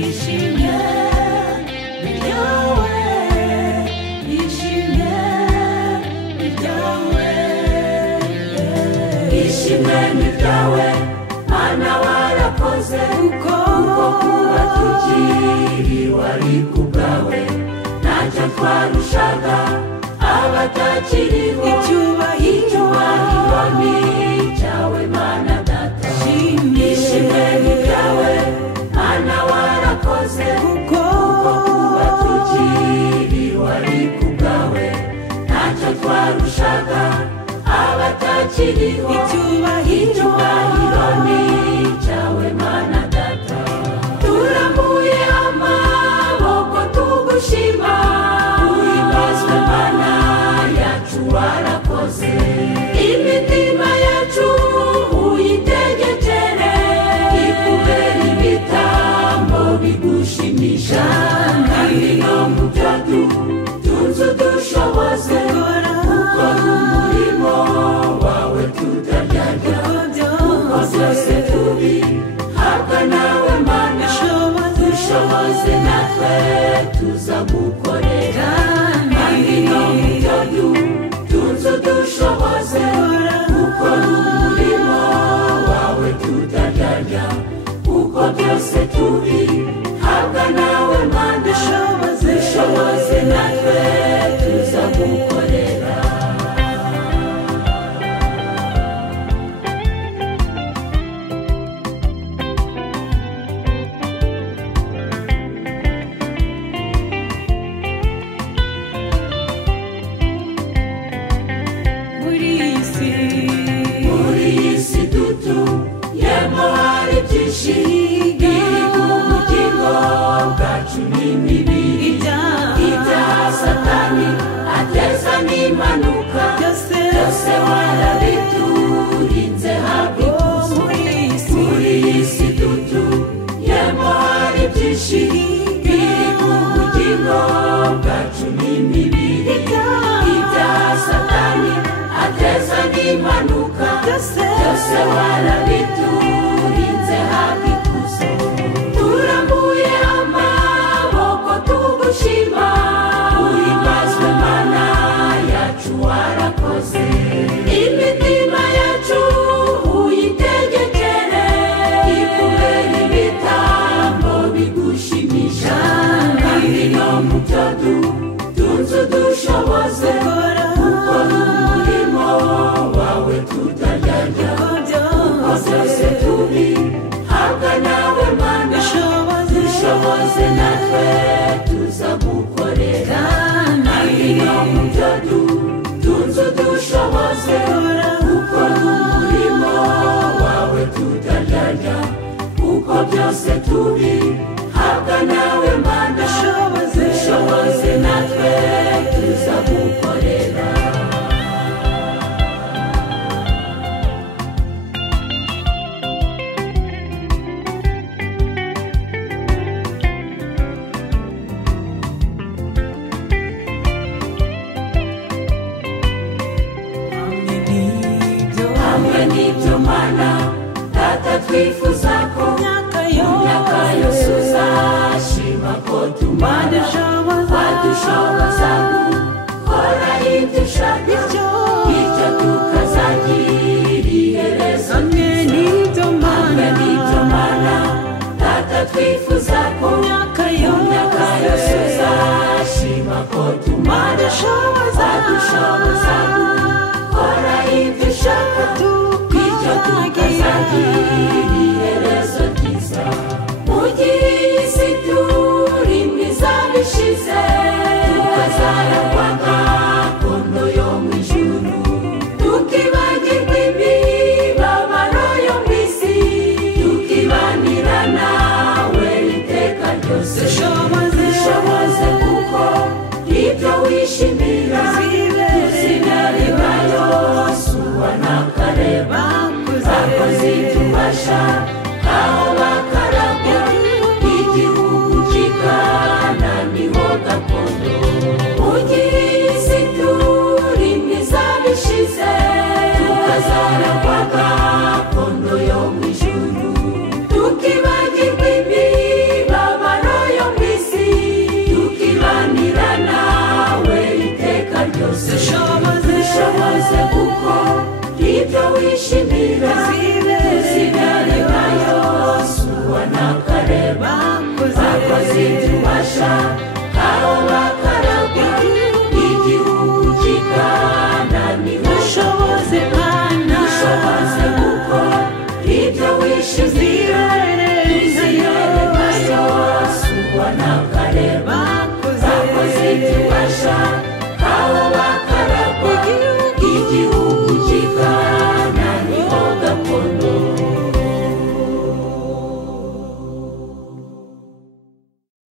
ishimye ryawe, ishimye ryawe, ishimye ryawe, Mana warakoze kuko kuba tukiri wari kubwawe, ntacyo twarushaga abatakiriho, icyubahiro ni icyawe Mana Data, ishimwe ryawe, Mana warakoze kuko kuba tukiri wari kubwawe, ntacyo twarushaga abatakiriho, icyubahiro ni icyawe Mana Data, turambuye amaboko tugushima, uhimbazwe Mana yacu warakoze, imitima yacu uyitegekere, ikubera ibitambo bigushimisha, kandi no mu byo tunze udushoboze gukora umurimo wawe tutaryarya, kuko byose tubihabwa nawe Mana, dushoboze natwe tuza gukorera, kandi no mu byo tunze udushoboze gukora umurimo wawe tutaryarya, kuko byose tubihabwa nawe Mana, dushoboze natwe tuza gukorera. Muri iyi si dutuyemo hari byinshi biri ku bugingo bwacu n'imibiri, ibyaha Satani ateza n'impanuka, byose warabiturinze habwa ikuzo. Muri iyi si dutuyemo hari byinshi biri ku bugingo bwacu n'imibiri, ibyaha Satani ateza n'impanuka, byose warabiturinze habwa ikuzo, turambuye amaboko tugushima, uhimbazwe Mana yacu warakoze, imitima yacu uyitegekere, ikubera ibitambo bigushimisha, kandi no mu byo tunze udushoboze gukora umurimo wawe tutaryarya, kuko byose tubihabwa nawe Mana, dushoboze natwe tuza gukorera, kandi no mu byo tunze udushoboze gukora umurimo wawe tutaryarya, kuko byose tubihabwa nawe Mana, dushoboze natwe tuza gukorera. Hamwe n'ibyo Mana Data twifuza ko mu myaka yose uzashima ko wadushoboza gukora ibyo ushaka, bityo tukazagira iherezo ryiza. Hamwe n'ibyo Mana Data twifuza ko mu myaka yose uzashima ko wadushoboza